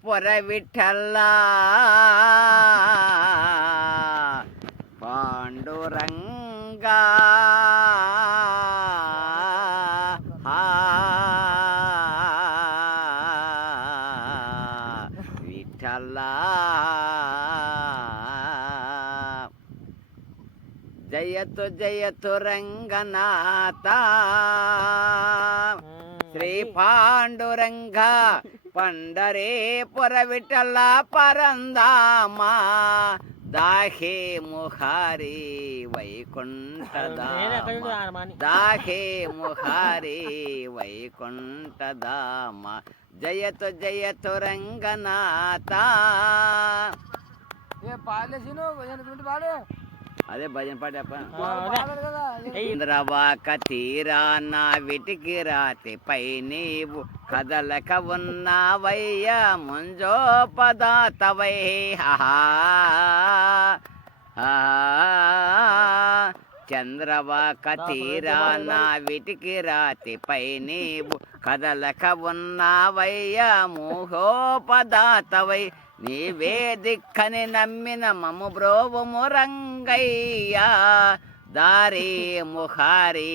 పొర విఠల్లా పాండురంగా విఠల్లా జయతు జయతు రంగనాథ శ్రీ పాండురంగ పండరే పుర విఠల పరందామా దాహే ముహారి వైకుంఠధామ దాహే ముహారి వైకుంఠధామ జయతు జయతు రంగనాథ. అదే భజన పాట చంద్రవాక తీరాన విటికి రాతిపై నీవు కదలక ఉన్నావయ్యా ముంజోపదాతవై చంద్రవాక తీరాన విటికి రాతిపై నీవు కదలక ఉన్నావయ్యా మోహోపదాతవై నీవే దిక్కని నమ్మిన మము బ్రోవుము రంగయ్యా దారి ముహారి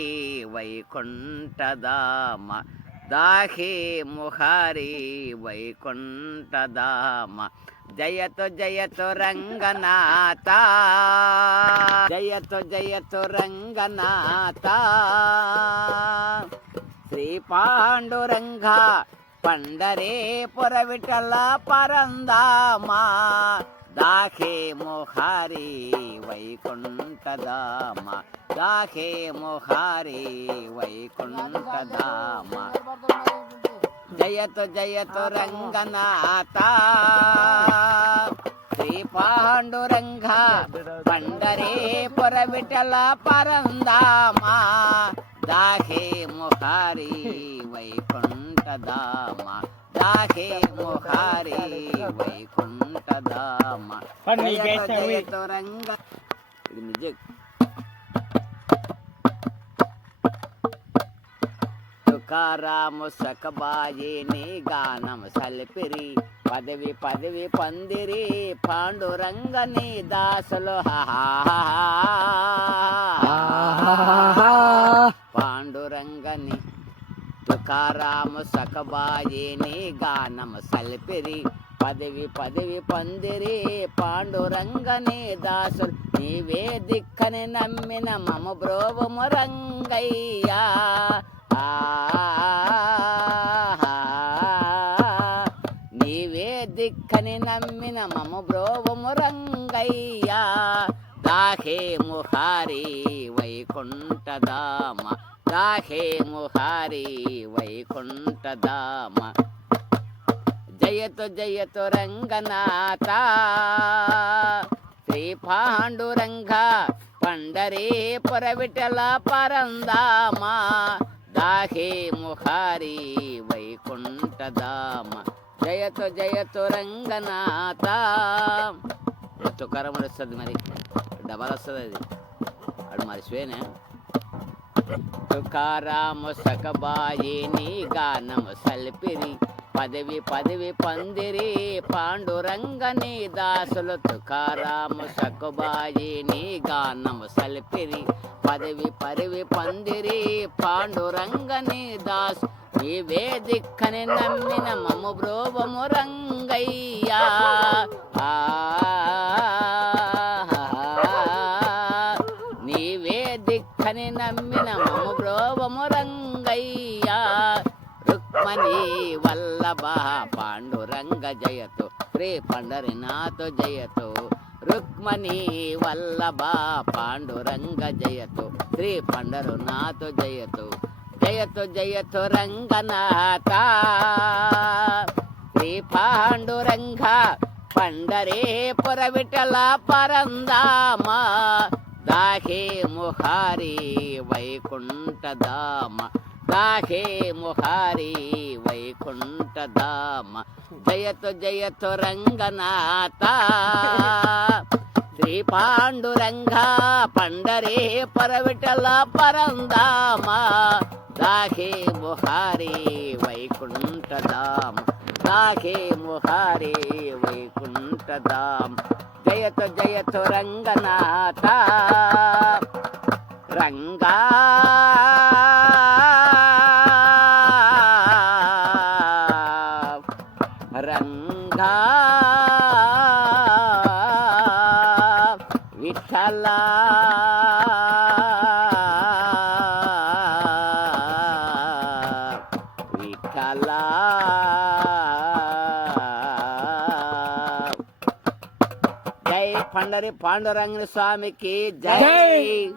వైకుంఠధామ దాహి ముహారి వైకుంఠధామ జయతు జయతు రంగనాథ జయతు జయతు రంగనాథ శ్రీ పాండురంగ పండరే పుర విఠల పరందామా దాహే ముహారి వైకుంఠధామ దాహే ముహారి వైకుంఠధామ జయతు జయతు రంగనాథ శ్రీ పాండురంగ పండరే పుర విఠల పరందామా దాహే ముహారి వైకుంఠధామ దాహే ముహారి వైకుంఠధామ జయతు రంగ. తుకారాము సకబాయి నీ గానం సల్పిరి పదవి పదవి పందిరి పాండురంగని దాసులు పాండురంగని తుకారాము సకబాయి నీ గానం సల్పిరి పదవి పదవి పందిరి పాండురంగని దాసులు నీవే దిక్కని నమ్మిన మమ బ్రోవము రంగయ్యా నీవే దిక్కని నమ్మిన మమ బ్రోవము రంగయ్యా దాహే ముహారి వైకుంఠధామ దాహే ముహారి వైకుంఠధామ జయతు జయతు రంగనాథ శ్రీ పాండురంగ పండరే పుర విఠల పరందామా దాహే ముహారి వైకుంఠధామ జయతు జయతు రంగనాథ. తుకారం వస్తుంది మరి డబల్ వస్తుంది అది అడు మరిచిపోయినా. తుకారాము సకబాయి నీ గానము సల్పిరి పదవి పదవి పందిరి పాండురంగని దాసులు తుకారాము సకబాయి నీ గానము సల్పిరి పదవి పదవి పందిరి పాండురంగని దాసు నీవే దిక్కని నమ్మిన మము బ్రోవము రంగయ్యా నీవే దిక్కని నమ్మిన మము బ్రోవము రంగయ్యా రుక్మణి వల్లభ పాండురంగ జయతు శ్రీ పండరినాథ జయతు రుక్మణి వల్లభ పాండురంగ జయతు శ్రీ పండరునాథ జయతు జయతు జయతు రంగనాథ శ్రీ పాండురంగ పండరే పుర విఠల పరందామా దాహే ముహారి వైకుంఠధామ దాహే ముహారి వైకుంఠధామ జయతు జయతు రంగనాథ శ్రీ పాండురంగ పండరే పుర విఠల పరందామ దాహే ముహారి వైకుంఠధామ दाहे मुहारे वैकुंठ धाम जयतो जयतो रंगनाथ रंगा रंगा विठला विठला जय पंडरी पांडुरंग स्वामी की जय।